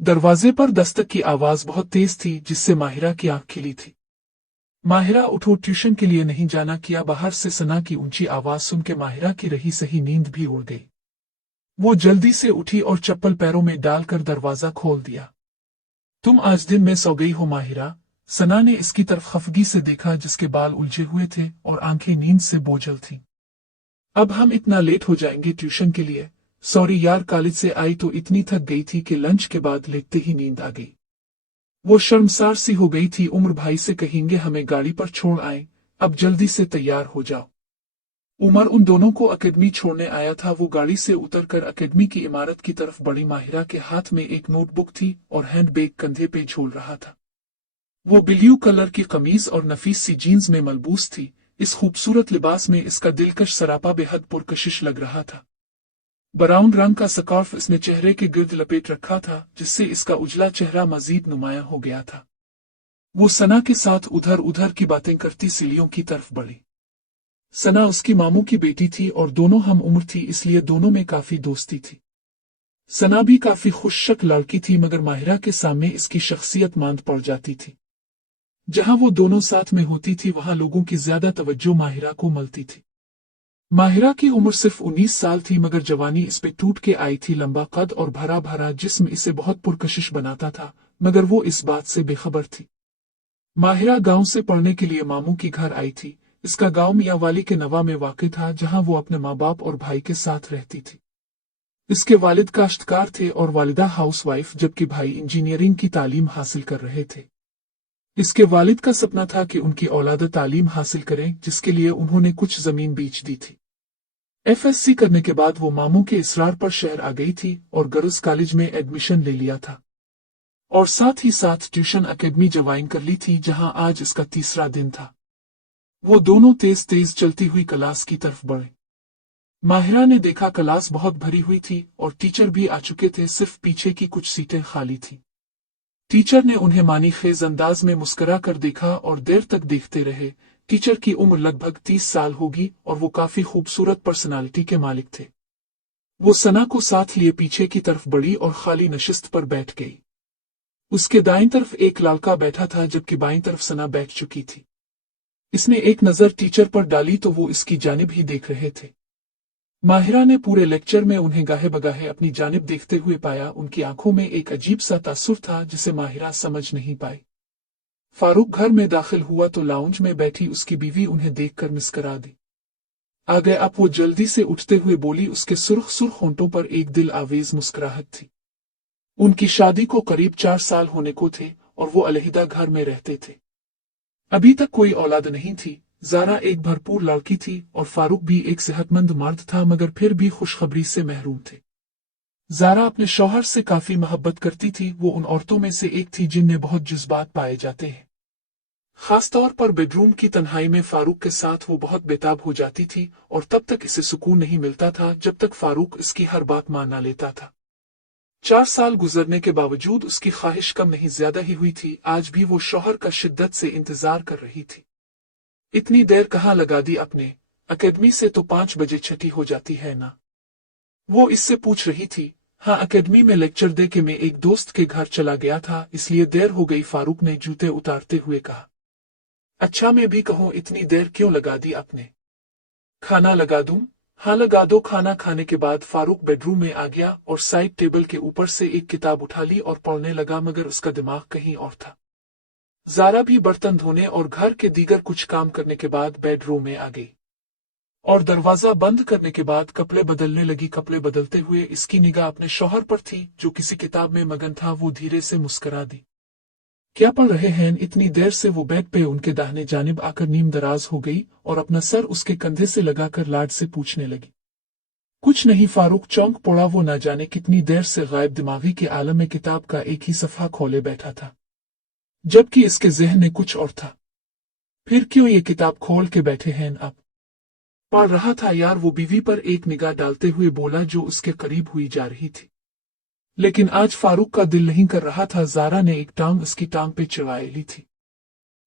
दरवाजे पर दस्तक की आवाज बहुत तेज थी, जिससे माहिरा की आंख खिली थी। माहिरा उठो, ट्यूशन के लिए नहीं जाना किया। बाहर से सना की ऊंची आवाज सुन के माहिरा की रही सही नींद भी उड़ गई। वो जल्दी से उठी और चप्पल पैरों में डालकर दरवाजा खोल दिया। तुम आज दिन में सो गई हो माहिरा? सना ने इसकी तरफ खफगी से देखा, जिसके बाल उलझे हुए थे और आंखें नींद से बोझल थीं। अब हम इतना लेट हो जाएंगे ट्यूशन के लिए। सॉरी यार, कॉलेज से आई तो इतनी थक गई थी कि लंच के बाद लेटते ही नींद आ गई। वो शर्मसार सी हो गई थी। उमर भाई से कहेंगे हमें गाड़ी पर छोड़ आए, अब जल्दी से तैयार हो जाओ। उमर उन दोनों को एकेडमी छोड़ने आया था। वो गाड़ी से उतरकर एकेडमी की इमारत की तरफ बढ़ी। माहिरा के हाथ में एक नोटबुक थी और हैंडबैग कंधे पे झूल रहा था। वो ब्लू कलर की कमीज और नफीस सी जीन्स में मलबूस थी। इस खूबसूरत लिबास में इसका दिलकश सरापा बेहद पुरकशिश लग रहा था। ब्राउन रंग का स्कार्फ इसने चेहरे के गिर्द लपेट रखा था, जिससे इसका उजला चेहरा मजीद नुमायां हो गया था। वो सना के साथ उधर उधर की बातें करती सीढ़ियों की तरफ बढ़ी। सना उसकी मामू की बेटी थी और दोनों हम उम्र थी, इसलिए दोनों में काफी दोस्ती थी। सना भी काफी खुशशक लड़की थी, मगर माहिरा के सामने इसकी शख्सियत मांद पड़ जाती थी। जहां वो दोनों साथ में होती थी, वहां लोगों की ज्यादा तवज्जो माहिरा को मिलती थी। माहिरा की उम्र सिर्फ 19 साल थी, मगर जवानी इस पे टूट के आई थी। लंबा कद और भरा भरा जिस्म इसे बहुत पुरकशिश बनाता था, मगर वो इस बात से बेखबर थी। माहिरा गांव से पढ़ने के लिए मामू की घर आई थी। इसका गांव मियांवाली के नवा में वाक़ था, जहां वो अपने माँ बाप और भाई के साथ रहती थी। इसके वालिद काश्तकार थे और वालिदा हाउसवाइफ, जबकि भाई इंजीनियरिंग की तालीम हासिल कर रहे थे। इसके वालिद का सपना था कि उनकी औलाद तालीम हासिल करें, जिसके लिए उन्होंने कुछ जमीन बेच दी थी। एफएससी करने के बाद वो मामू के इसरार पर शहर आ गई थी और गर्ल्स कॉलेज में एडमिशन ले लिया था, और साथ ही साथ ट्यूशन एकेडमी ज्वाइन कर ली थी, जहां आज इसका तीसरा दिन था। वो दोनों तेज तेज चलती हुई क्लास की तरफ बढ़े। माहिरा ने देखा क्लास बहुत भरी हुई थी और टीचर भी आ चुके थे, सिर्फ पीछे की कुछ सीटें खाली थीं। टीचर ने उन्हें मानी खेज अंदाज में मुस्कुरा कर देखा और देर तक देखते रहे। टीचर की उम्र लगभग 30 साल होगी और वो काफी खूबसूरत पर्सनालिटी के मालिक थे। वो सना को साथ लिए पीछे की तरफ बढ़ी और खाली नशिस्त पर बैठ गई। उसके दाईं तरफ एक लड़का बैठा था, जबकि बाईं तरफ सना बैठ चुकी थी। इसने एक नजर टीचर पर डाली तो वो इसकी जानिब ही देख रहे थे। माहिरा ने पूरे लेक्चर में उन्हें गाहे बगाहे अपनी जानिब देखते हुए पाया। उनकी आंखों में एक अजीब सा तासुर था, जिसे माहिरा समझ नहीं पाई। फारूक घर में दाखिल हुआ तो लाउंज में बैठी उसकी बीवी उन्हें देखकर मुस्कुरा दी। आ गए आप? वो जल्दी से उठते हुए बोली। उसके सुर्ख सुर्ख होंठों पर एक दिल आवेज मुस्कुराहट थी। उनकी शादी को करीब 4 साल होने को थे और वो अलहिदा घर में रहते थे। अभी तक कोई औलाद नहीं थी। ज़ारा एक भरपूर लड़की थी और फारूक भी एक सेहतमंद मर्द था, मगर फिर भी खुशखबरी से महरूम थे। ज़ारा अपने शौहर से काफी मोहब्बत करती थी। वो उन औरतों में से एक थी जिनमें बहुत जज्बात पाए जाते हैं। खासतौर पर बेडरूम की तन्हाई में फारूक के साथ वो बहुत बेताब हो जाती थी और तब तक इसे सुकून नहीं मिलता था जब तक फारूक इसकी हर बात मान ना लेता था। 4 साल गुजरने के बावजूद उसकी ख्वाहिश कम नहीं ज्यादा ही हुई थी। आज भी वो शौहर का शिद्दत से इंतजार कर रही थी। इतनी देर कहाँ लगा दी आपने? एकेडमी से तो 5 बजे छुट्टी हो जाती है ना? वो इससे पूछ रही थी। हाँ, एकेडमी में लेक्चर दे के मैं एक दोस्त के घर चला गया था, इसलिए देर हो गई, फारूक ने जूते उतारते हुए कहा। अच्छा, मैं भी कहूँ, इतनी देर क्यों लगा दी आपने? खाना लगा दूं? हाँ लगा दो। खाना खाने के बाद फारूक बेडरूम में आ गया और साइड टेबल के ऊपर से एक किताब उठा ली और पढ़ने लगा, मगर उसका दिमाग कहीं और था। ज़ारा भी बर्तन धोने और घर के दीगर कुछ काम करने के बाद बेडरूम में आ गई और दरवाजा बंद करने के बाद कपड़े बदलने लगी। कपड़े बदलते हुए इसकी निगाह अपने शौहर पर थी, जो किसी किताब में मगन था। वो धीरे से मुस्कुरा दी। क्या पढ़ रहे हैं? इतनी देर से वो बेड पे उनके दाहिने जानिब आकर नीम दराज हो गई और अपना सर उसके कंधे से लगाकर लाड से पूछने लगी। कुछ नहीं, फारूक चौंक पड़ा। वो न जाने कितनी देर से गायब दिमागी के आलम में किताब का एक ही सफ़ा खोले बैठा था, जबकि इसके ज़हन में कुछ और था। फिर क्यों ये किताब खोल के बैठे हैं आप? पढ़ रहा था यार, वो बीवी पर एक निगाह डालते हुए बोला, जो उसके करीब हुई जा रही थी। लेकिन आज फारूक का दिल नहीं कर रहा था। ज़ारा ने एक टांग उसकी टांग पे चढ़ाई ली थी।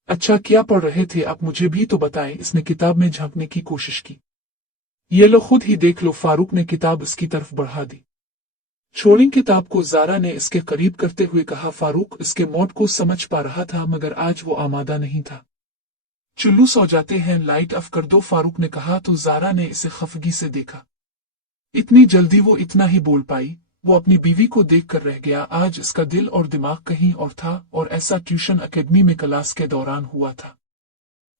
अच्छा, क्या पढ़ रहे थे आप? मुझे भी तो बताएं। इसने किताब में झांकने की कोशिश की। ये लो, खुद ही देख लो। फारूक ने किताब इसकी तरफ बढ़ा दी। छोड़ी किताब को ज़ारा ने इसके करीब करते हुए कहा। फारूक इसके मौत को समझ पा रहा था मगर आज वो आमादा नहीं था। चुल्लू सो जाते हैं, लाइट ऑफ कर दो, फारूक ने कहा तो ज़ारा ने इसे खफगी से देखा। इतनी जल्दी वो इतना ही बोल पाई। वो अपनी बीवी को देख कर रह गया। आज इसका दिल और दिमाग कहीं और था और ऐसा ट्यूशन एकेडमी में क्लास के दौरान हुआ था।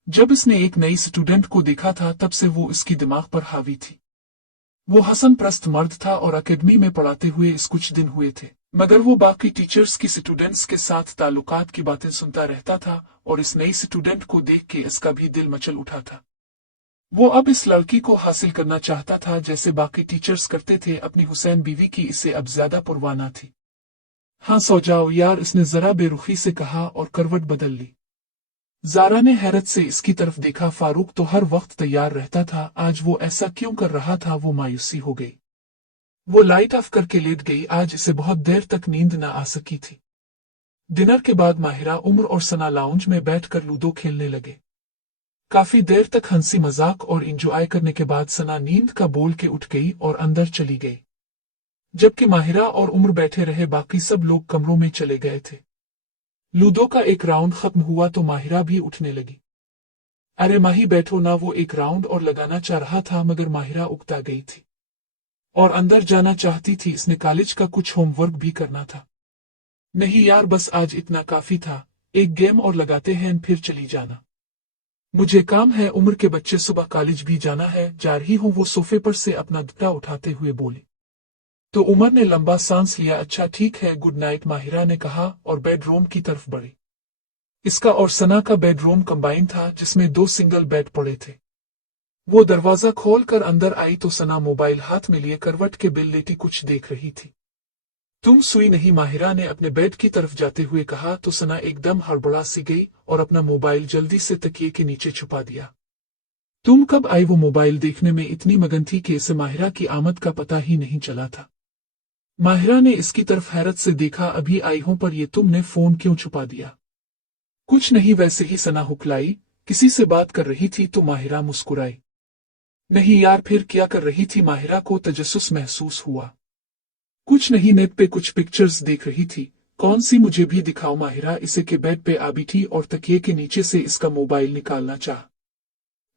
जब इसने एक नई स्टूडेंट को देखा था तब से वो इसकी दिमाग पर हावी थी। वो हसन प्रस्त मर्द था और एकेडमी में पढ़ाते हुए इस कुछ दिन हुए थे, मगर वो बाकी टीचर्स की स्टूडेंट्स के साथ ताल्लुकात की बातें सुनता रहता था और इस नई स्टूडेंट को देख के इसका भी दिल मचल उठा था। वो अब इस लड़की को हासिल करना चाहता था जैसे बाकी टीचर्स करते थे। अपनी हुसैन बीवी की इसे अब ज्यादा परवाह न थी। हाँ सो जाओ यार, इसने जरा बेरुखी से कहा और करवट बदल ली। ज़ारा ने हैरत से इसकी तरफ देखा। फारूक तो हर वक्त तैयार रहता था, आज वो ऐसा क्यों कर रहा था? वो मायूसी हो गई। वो लाइट ऑफ करके लेट गई। आज इसे बहुत देर तक नींद न आ सकी थी। डिनर के बाद माहिरा, उम्र और सना लाउंज में बैठकर लूडो खेलने लगे। काफी देर तक हंसी मजाक और इंजॉय करने के बाद सना नींद का बोल के उठ गई और अंदर चली गई, जबकि माहिरा और उम्र बैठे रहे। बाकी सब लोग कमरों में चले गए थे। लूडो का एक राउंड खत्म हुआ तो माहिरा भी उठने लगी। अरे माही बैठो ना, वो एक राउंड और लगाना चाह रहा था मगर माहिरा उकता गई थी और अंदर जाना चाहती थी। इसने कॉलेज का कुछ होमवर्क भी करना था। नहीं यार, बस आज इतना काफी था, एक गेम और लगाते हैं फिर चली जाना। मुझे काम है, उम्र के बच्चे सुबह कॉलेज भी जाना है, जा रही हूँ। वो सोफे पर से अपना दुपट्टा उठाते हुए बोली। तो उमर ने लंबा सांस लिया। अच्छा ठीक है, गुड नाइट, माहिरा ने कहा और बेडरूम की तरफ बढ़ी। इसका और सना का बेडरूम कंबाइन था जिसमें 2 सिंगल बेड पड़े थे। वो दरवाजा खोल कर अंदर आई तो सना मोबाइल हाथ में लिए करवट के बिल लेटी कुछ देख रही थी। तुम सुई नहीं? माहिरा ने अपने बेड की तरफ जाते हुए कहा तो सना एकदम हड़बड़ा सी गई और अपना मोबाइल जल्दी से तकिए के नीचे छुपा दिया। तुम कब आई? वो मोबाइल देखने में इतनी मगन थी कि इसे माहिरा की आमद का पता ही नहीं चला था। माहिरा ने इसकी तरफ हैरत से देखा। अभी आई हूं, पर ये तुमने फोन क्यों छुपा दिया? कुछ नहीं, वैसे ही, सना हुक्लाई। किसी से बात कर रही थी तो माहिरा मुस्कुराई। नहीं यार, फिर क्या कर रही थी? माहिरा को तजस्सुस महसूस हुआ। कुछ नहीं, नेट पे कुछ पिक्चर्स देख रही थी। कौन सी? मुझे भी दिखाओ। माहिरा इसे के बेड पे आ बैठी और तकिए के नीचे से इसका मोबाइल निकालना चाह।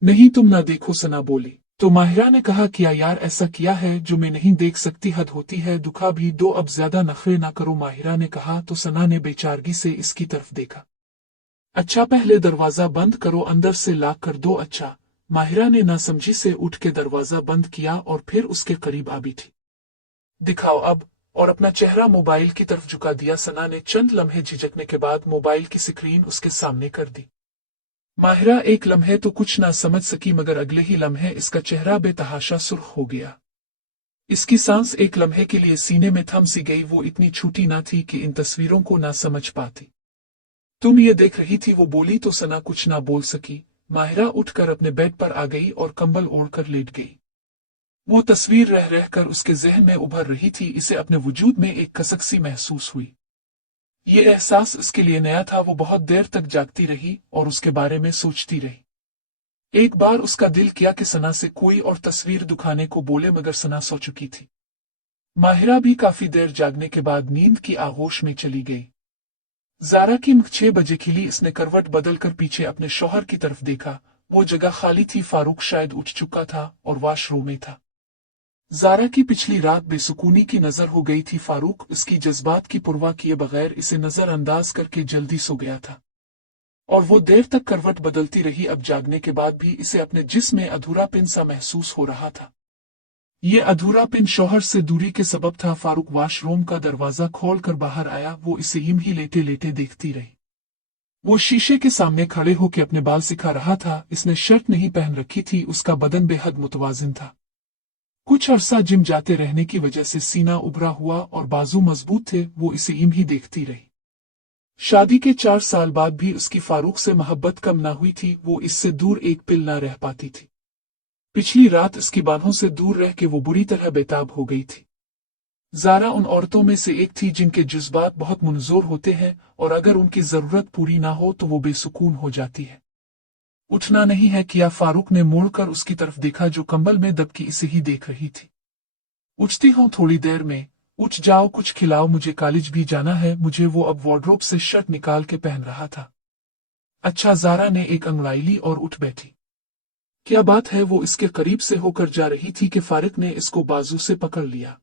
नहीं तुम ना देखो, सना बोली। तो माहिरा ने कहा, क्या यार, ऐसा किया है जो मैं नहीं देख सकती? हद होती है, दुखा भी दो, अब ज्यादा नखरे ना करो, माहिरा ने कहा तो सना ने बेचारगी से इसकी तरफ देखा। अच्छा पहले दरवाजा बंद करो, अंदर से लॉक कर दो। अच्छा। माहिरा ने नासमझी से उठ के दरवाजा बंद किया और फिर उसके करीब आ बैठी। दिखाओ अब, और अपना चेहरा मोबाइल की तरफ झुका दिया। सना ने चंद लम्हे झिझकने के बाद मोबाइल की स्क्रीन उसके सामने कर दी। माहिरा एक लम्हे तो कुछ ना समझ सकी मगर अगले ही लम्हे इसका चेहरा बेतहाशा सुर्ख हो गया। इसकी सांस एक लम्हे के लिए सीने में थम सी गई। वो इतनी छूटी ना थी कि इन तस्वीरों को ना समझ पाती। तुम ये देख रही थी? वो बोली तो सना कुछ ना बोल सकी। माहिरा उठकर अपने बेड पर आ गई और कंबल ओढ़कर लेट गई। वो तस्वीर रह रहकर उसके जहन में उभर रही थी। इसे अपने वजूद में एक कसक सी महसूस हुई। ये एहसास उसके लिए नया था। वो बहुत देर तक जागती रही और उसके बारे में सोचती रही। एक बार उसका दिल किया कि सना से कोई और तस्वीर दिखाने को बोले मगर सना सो चुकी थी। माहिरा भी काफी देर जागने के बाद नींद की आगोश में चली गई। ज़ारा की 6 बजे खिली। इसने करवट बदलकर पीछे अपने शौहर की तरफ देखा। वो जगह खाली थी। फारूक शायद उठ चुका था और वॉशरूम में था। ज़ारा की पिछली रात बेसुकूनी की नजर हो गई थी। फारूक इसकी जज्बात की परवाह किए बगैर इसे नजरअंदाज करके जल्दी सो गया था और वो देर तक करवट बदलती रही। अब जागने के बाद भी इसे अपने जिस्म में अधूरापन सा महसूस हो रहा था। ये अधूरापन शौहर से दूरी के सबब था। फारूक वॉशरूम का दरवाजा खोल कर बाहर आया। वो इसे यूं ही लेटे लेटे देखती रही। वो शीशे के सामने खड़े होकर अपने बाल सिखा रहा था। इसने शर्ट नहीं पहन रखी थी। उसका बदन बेहद मुतवाजिन था। कुछ अरसा जिम जाते रहने की वजह से सीना उभरा हुआ और बाजू मजबूत थे। वो इसे यूं ही देखती रही। शादी के 4 साल बाद भी उसकी फारूक से मोहब्बत कम ना हुई थी। वो इससे दूर एक पिल ना रह पाती थी। पिछली रात इसकी बाहों से दूर रह के वो बुरी तरह बेताब हो गई थी। ज़ारा उन औरतों में से एक थी जिनके जज्बात बहुत मुनजोर होते हैं और अगर उनकी जरूरत पूरी ना हो तो वो बेसुकून हो जाती है। उठना नहीं है किया? फारूक ने मुड़कर उसकी तरफ देखा जो कंबल में दबकी इसे ही देख रही थी। उठती हूँ थोड़ी देर में, उठ जाओ, कुछ खिलाओ, मुझे कॉलेज भी जाना है। मुझे वो अब वार्डरोब से शर्ट निकाल के पहन रहा था। अच्छा, ज़ारा ने एक अंगड़ाई ली और उठ बैठी। क्या बात है? वो इसके करीब से होकर जा रही थी कि फारिक ने इसको बाजू से पकड़ लिया।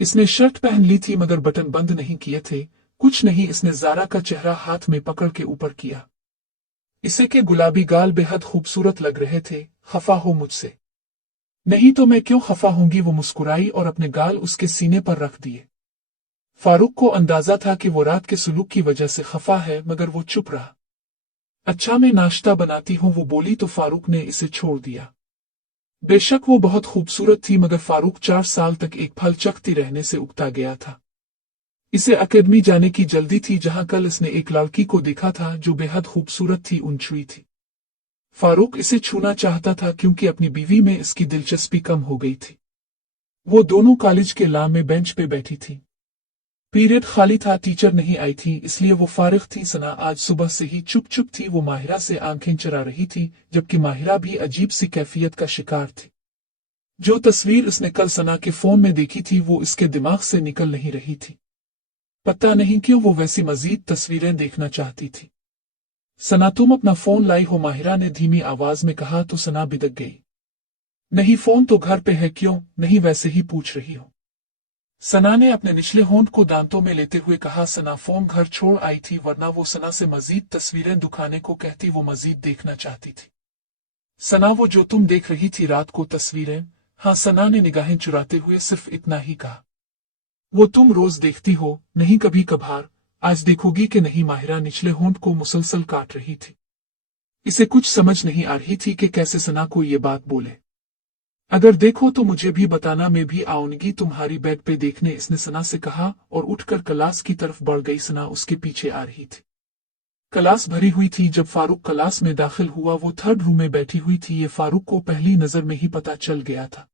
इसने शर्ट पहन ली थी मगर बटन बंद नहीं किए थे। कुछ नहीं, इसने ज़ारा का चेहरा हाथ में पकड़ के ऊपर किया। इसे के गुलाबी गाल बेहद खूबसूरत लग रहे थे। खफा हो मुझसे? नहीं तो मैं क्यों खफा होंगी? वो मुस्कुराई और अपने गाल उसके सीने पर रख दिए। फारूक को अंदाजा था कि वो रात के सुलूक की वजह से खफा है, मगर वो चुप रहा। अच्छा, मैं नाश्ता बनाती हूँ, वो बोली तो फारूक ने इसे छोड़ दिया। बेशक वो बहुत खूबसूरत थी, मगर फारूक 4 साल तक एक फल चखती रहने से उकता गया था। इसे अकेडमी जाने की जल्दी थी, जहां कल इसने एक लड़की को देखा था जो बेहद खूबसूरत थी, ऊंची थी। फारूक इसे छूना चाहता था क्योंकि अपनी बीवी में इसकी दिलचस्पी कम हो गई थी। वो दोनों कॉलेज के लॉन में बेंच पे बैठी थी। पीरियड खाली था, टीचर नहीं आई थी, इसलिए वो फारिग थी। सना आज सुबह से ही चुप चुप थी। वो माहिरा से आंखें चरा रही थी, जबकि माहिरा भी अजीब सी कैफियत का शिकार थी। जो तस्वीर उसने कल सना के फोन में देखी थी वो इसके दिमाग से निकल नहीं रही थी। पता नहीं क्यों वो वैसी मजीद तस्वीरें देखना चाहती थी। सना, तुम अपना फोन लाई हो? माहिरा ने धीमी आवाज में कहा तो सना बिदक गई। नहीं, फोन तो घर पे है। क्यों? नहीं, वैसे ही पूछ रही हो। सना ने अपने निचले होंठ को दांतों में लेते हुए कहा। सना फोन घर छोड़ आई थी, वरना वो सना से मजीद तस्वीरें दिखाने को कहती। वो मजीद देखना चाहती थी। सना, वो जो तुम देख रही थी रात को तस्वीरें? हाँ, सना ने निगाहें चुराते हुए सिर्फ इतना ही कहा। वो तुम रोज देखती हो? नहीं, कभी कभार। आज देखोगी कि नहीं? माहिरा निचले होंठ को मुसलसल काट रही थी। इसे कुछ समझ नहीं आ रही थी कि कैसे सना को ये बात बोले। अगर देखो तो मुझे भी बताना, मैं भी आऊंगी तुम्हारी बेड पे देखने, इसने सना से कहा और उठकर क्लास की तरफ बढ़ गई। सना उसके पीछे आ रही थी। क्लास भरी हुई थी। जब फारूक क्लास में दाखिल हुआ वो थर्ड रूम में बैठी हुई थी। ये फारूक को पहली नजर में ही पता चल गया था।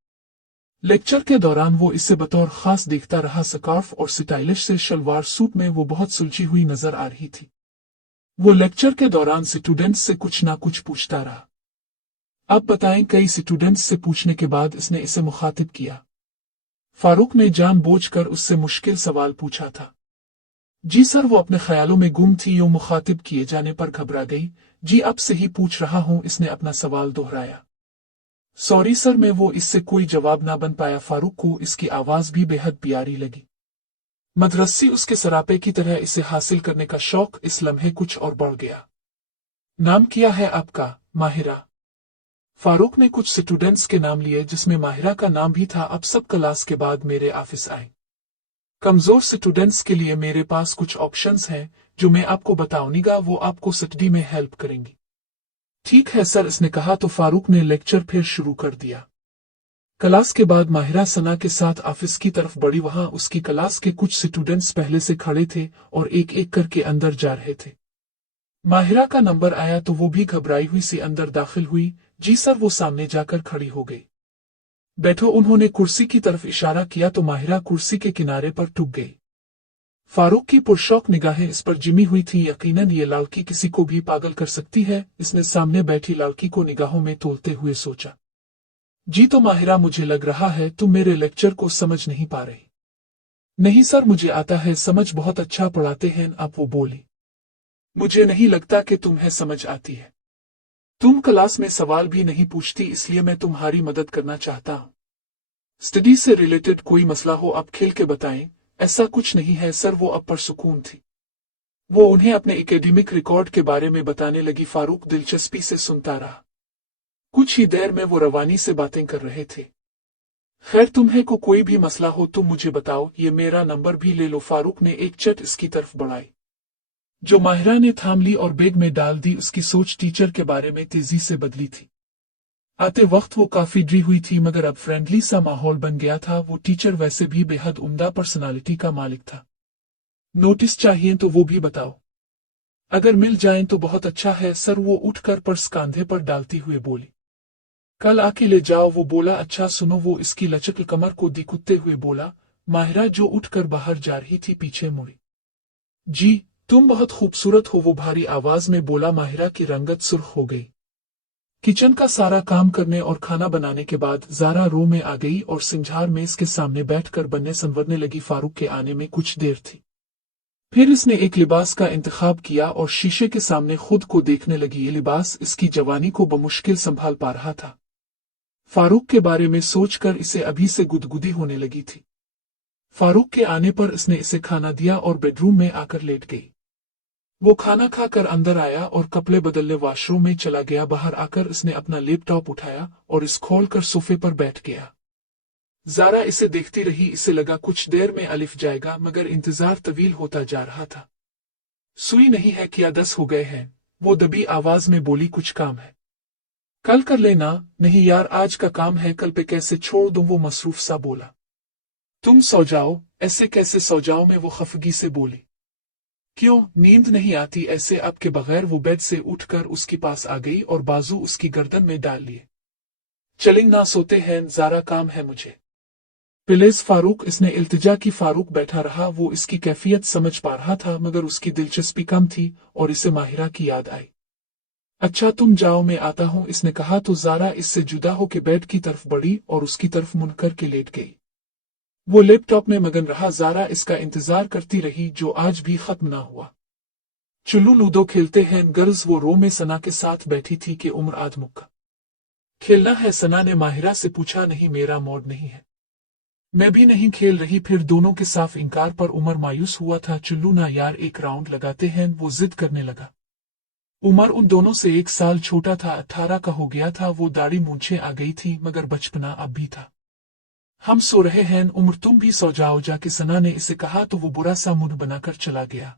लेक्चर के दौरान वो इससे बतौर खास देखता रहा। स्कार्फ और स्टाइलिश से शलवार सूट में वो बहुत सुलझी हुई नजर आ रही थी। वो लेक्चर के दौरान स्टूडेंट्स से कुछ ना कुछ पूछता रहा। अब बताएं? कई स्टूडेंट्स से पूछने के बाद इसने इसे मुखातिब किया। फारूक ने जानबूझकर उससे मुश्किल सवाल पूछा था। जी सर, वो अपने ख्यालों में गुम थी। यूं मुखातिब किए जाने पर घबरा गई। जी, अब से ही पूछ रहा हूं, इसने अपना सवाल दोहराया। सॉरी सर, मैं वो इससे कोई जवाब ना बन पाया। फारूक को इसकी आवाज भी बेहद प्यारी लगी। मदरसी उसके सरापे की तरह इसे हासिल करने का शौक इस लम्हे कुछ और बढ़ गया। नाम क्या है आपका? माहिरा। फारूक ने कुछ स्टूडेंट्स के नाम लिए, जिसमें माहिरा का नाम भी था। अब सब क्लास के बाद मेरे ऑफिस आए। कमजोर स्टूडेंट्स के लिए मेरे पास कुछ ऑप्शंस हैं जो मैं आपको बताऊंगा, वो आपको स्टडी में हेल्प करेंगी। ठीक है सर, इसने कहा तो फारूक ने लेक्चर फिर शुरू कर दिया। क्लास के बाद माहिरा सना के साथ ऑफिस की तरफ बढ़ी। वहां उसकी क्लास के कुछ स्टूडेंट्स पहले से खड़े थे और एक एक करके अंदर जा रहे थे। माहिरा का नंबर आया तो वो भी घबराई हुई सी अंदर दाखिल हुई। जी सर, वो सामने जाकर खड़ी हो गई। बैठो। उन्होंने कुर्सी की तरफ इशारा किया तो माहिरा कुर्सी के किनारे पर टूट गई। फारूक की पुरशौक निगाहें इस पर जिमी हुई थी। यकीनन ये लड़की किसी को भी पागल कर सकती है, इसने सामने बैठी लड़की को निगाहों में तोलते हुए सोचा। जी तो माहिरा, मुझे लग रहा है तुम मेरे लेक्चर को समझ नहीं पा रही। नहीं सर, मुझे आता है समझ, बहुत अच्छा पढ़ाते हैं आप, वो बोली। मुझे नहीं लगता कि तुम्हें समझ आती है। तुम क्लास में सवाल भी नहीं पूछती, इसलिए मैं तुम्हारी मदद करना चाहता हूँ। स्टडी से रिलेटेड कोई मसला हो आप खेल के बताएं। ऐसा कुछ नहीं है सर, वो अब परसुकून थी। वो उन्हें अपने एकेडमिक रिकॉर्ड के बारे में बताने लगी। फारूक दिलचस्पी से सुनता रहा। कुछ ही देर में वो रवानी से बातें कर रहे थे। खैर, तुम्हें को कोई भी मसला हो तुम मुझे बताओ, ये मेरा नंबर भी ले लो। फारूक ने एक चट इसकी तरफ बढ़ाई, जो माहिरा ने थाम ली और बैग में डाल दी। उसकी सोच टीचर के बारे में तेजी से बदली थी। आते वक्त वो काफी डरी हुई थी, मगर अब फ्रेंडली सा माहौल बन गया था। वो टीचर वैसे भी बेहद उम्दा पर्सनालिटी का मालिक था। नोटिस चाहिए तो वो भी बताओ। अगर मिल जाएं तो बहुत अच्छा है सर, वो उठकर पर्स कांधे पर डालती हुए बोली। कल आके ले जाओ, वो बोला। अच्छा सुनो, वो इसकी लचक कमर को दिकुत्ते हुए बोला। माहिरा जो उठकर बाहर जा रही थी पीछे मुड़ी। जी, तुम बहुत खूबसूरत हो, वो भारी आवाज में बोला। माहिरा की रंगत सुर्ख हो गई। किचन का सारा काम करने और खाना बनाने के बाद ज़ारा रूम में आ गई और सिंझार मेज के सामने बैठकर बनने संवरने लगी। फारूक के आने में कुछ देर थी। फिर इसने एक लिबास का इंतखाब किया और शीशे के सामने खुद को देखने लगी। ये लिबास इसकी जवानी को बमुश्किल संभाल पा रहा था। फारूक के बारे में सोचकर इसे अभी से गुदगुदी होने लगी थी। फारूक के आने पर इसने इसे खाना दिया और बेडरूम में आकर लेट गई। वो खाना खाकर अंदर आया और कपड़े बदलने वॉशरूम में चला गया। बाहर आकर इसने अपना लैपटॉप उठाया और इस खोलकर सोफे पर बैठ गया। ज़ारा इसे देखती रही। इसे लगा कुछ देर में अलिफ जाएगा, मगर इंतजार तवील होता जा रहा था। सुई नहीं है क्या 10 हो गए हैं? वो दबी आवाज में बोली। कुछ काम है? कल कर लेना। नहीं यार, आज का काम है, कल पे कैसे छोड़ दूं? वो मसरूफ सा बोला। तुम सो जाओ। ऐसे कैसे सो जाओ मैं? वो खफगी से बोली। क्यों, नींद नहीं आती ऐसे? अब के बगैर वो बेड से उठकर उसके पास आ गई और बाजू उसकी गर्दन में डाल लिए। चलें ना, सोते हैं ज़ारा, काम है मुझे। प्लीज फारूक, इसने इल्तिजा की। फारूक बैठा रहा। वो इसकी कैफियत समझ पा रहा था, मगर उसकी दिलचस्पी कम थी और इसे माहिरा की याद आई। अच्छा तुम जाओ, मैं आता हूं, इसने कहा तो ज़ारा इससे जुदा होकर बेड की तरफ बढ़ी और उसकी तरफ मुड़ करके लेट गई। वो लैपटॉप में मगन रहा। ज़ारा इसका इंतजार करती रही, जो आज भी खत्म ना हुआ। चुल्लू लूडो खेलते हैं गर्ल्स। वो रो में सना के साथ बैठी थी कि उम्र आध मुक्का। खेलना है? सना ने माहिरा से पूछा। नहीं, मेरा मूड नहीं है। मैं भी नहीं खेल रही। फिर दोनों के साफ इनकार पर उमर मायूस हुआ था। चुल्लू ना यार, एक राउंड लगाते हैं, वो जिद करने लगा। उमर उन दोनों से 1 साल छोटा था, 18 का हो गया था। वो दाढ़ी मूंछें आ गई थी, मगर बचपना अब भी था। हम सो रहे हैं उमर, तुम भी सो जाओ जाके, सना ने इसे कहा तो वो बुरा सा मुंह बनाकर चला गया।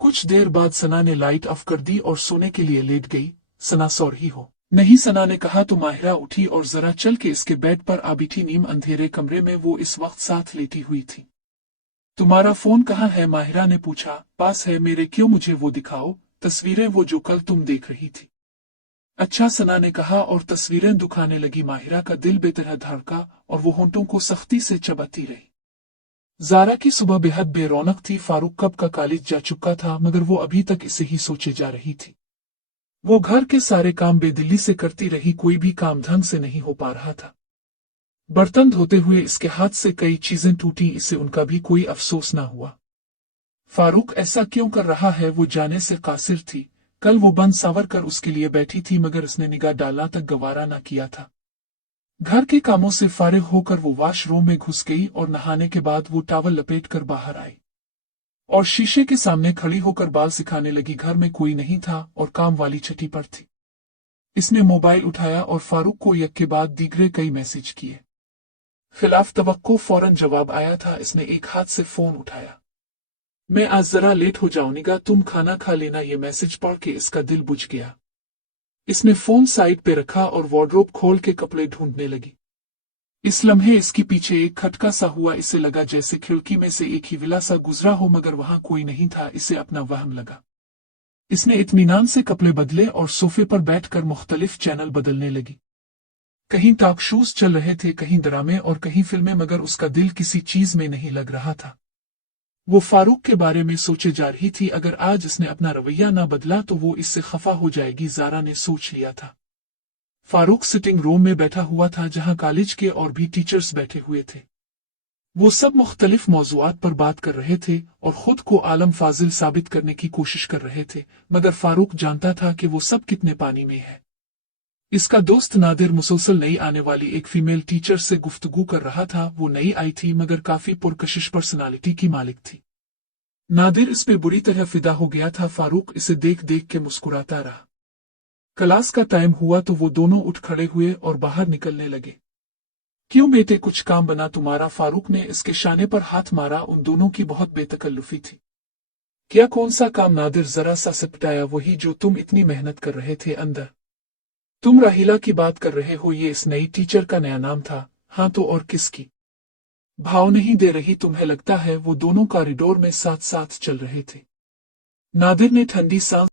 कुछ देर बाद सना ने लाइट ऑफ कर दी और सोने के लिए लेट गई। सना सो रही हो? नहीं, सना ने कहा तो माहिरा उठी और जरा चल के इसके बेड पर आ बैठी। नीम अंधेरे कमरे में वो इस वक्त साथ लेटी हुई थी। तुम्हारा फोन कहाँ है? माहिरा ने पूछा। पास है मेरे। क्यों, मुझे वो दिखाओ, तस्वीरें, वो जो कल तुम देख रही थी। अच्छा, सना ने कहा और तस्वीरें दिखाने लगी। माहिरा का दिल बेतरह धड़का और वो होंठों को सख्ती से चबाती रही। ज़ारा की सुबह बेहद बेरौनक थी। फारूक कब का कॉलेज जा चुका था, मगर वो अभी तक इसे ही सोचे जा रही थी। वो घर के सारे काम बेदिली से करती रही, कोई भी काम ढंग से नहीं हो पा रहा था। बर्तन धोते हुए इसके हाथ से कई चीजें टूटी, इसे उनका भी कोई अफसोस ना हुआ। फारूक ऐसा क्यों कर रहा है? वो जाने से कासिर थी। कल वो बन सावर कर उसके लिए बैठी थी, मगर उसने निगाह डाला तक गवारा ना किया था। घर के कामों से फारिग होकर वो वॉशरूम में घुस गई और नहाने के बाद वो टॉवल लपेट कर बाहर आई और शीशे के सामने खड़ी होकर बाल सिखाने लगी। घर में कोई नहीं था और काम वाली छठी पर थी। इसने मोबाइल उठाया और फारूक को एक के बाद दीगरे कई मैसेज किए। खिलाफ तवक्को फौरन जवाब आया था। इसने एक हाथ से फोन उठाया। मैं आज जरा लेट हो जाऊंगा, तुम खाना खा लेना। ये मैसेज पढ़ के इसका दिल बुझ गया। इसने फोन साइड पे रखा और वार्डरोब खोल के कपड़े ढूंढने लगी। इस लम्हे इसके पीछे एक खटका सा हुआ। इसे लगा जैसे खिड़की में से एक ही विला सा गुजरा हो, मगर वहां कोई नहीं था। इसे अपना वहम लगा। इसने इत्मीनान से कपड़े बदले और सोफे पर बैठकर मुख्तलिफ चैनल बदलने लगी। कहीं टॉक शोज चल रहे थे, कहीं ड्रामे और कहीं फिल्में, मगर उसका दिल किसी चीज में नहीं लग रहा था। वो फारूक के बारे में सोचे जा रही थी। अगर आज इसने अपना रवैया ना बदला तो वो इससे खफा हो जाएगी, ज़ारा ने सोच लिया था। फारूक सिटिंग रूम में बैठा हुआ था, जहां कॉलेज के और भी टीचर्स बैठे हुए थे। वो सब मुख्तलिफ मौज़ूआत पर बात कर रहे थे और खुद को आलम फाजिल साबित करने की कोशिश कर रहे थे, मगर फारूक जानता था कि वो सब कितने पानी में है। इसका दोस्त नादिर मुसलसल नई आने वाली एक फीमेल टीचर से गुफ्तगू कर रहा था। वो नई आई थी, मगर काफी पुरकशिश पर्सनालिटी की मालिक थी। नादिर इस पे बुरी तरह फिदा हो गया था। फारूक इसे देख देख के मुस्कुराता रहा। क्लास का टाइम हुआ तो वो दोनों उठ खड़े हुए और बाहर निकलने लगे। क्यों बेटे, कुछ काम बना तुम्हारा? फारूक ने इसके शाने पर हाथ मारा। उन दोनों की बहुत बेतकल्लुफी थी। क्या, कौन सा काम? नादिर जरा सा सिपटाया। वही जो तुम इतनी मेहनत कर रहे थे अंदर। तुम राहिला की बात कर रहे हो? ये इस नई टीचर का नया नाम था। हाँ तो और किसकी? भाव नहीं दे रही तुम्हें? लगता है वो दोनों कॉरिडोर में साथ साथ चल रहे थे। नादिर ने ठंडी सांस